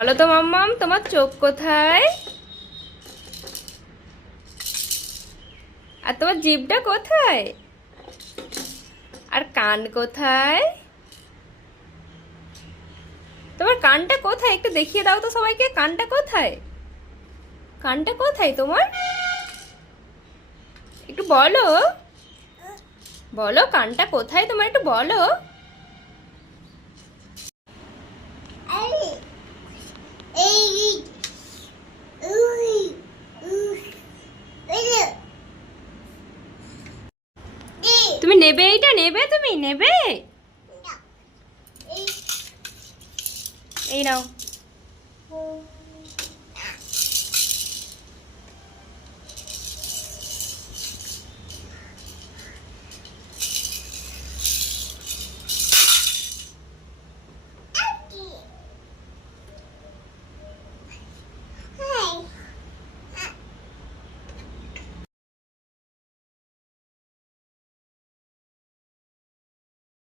বলো তো মাম্মাম, তোমার চোখ কোথায়? আর তোমার জিভটা কোথায়? আর কান কোথায়? তোমার কানটা কোথায়? একটু দেখিয়ে দাও তো সবাইকে, কানটা কোথায়? কানটা কোথায় তোমার? একটু বলো, বলো কানটা কোথায় তোমার, একটু বলো। তুমি নেবে, এইটা নেবে, তুমি নেবে? এই নাও।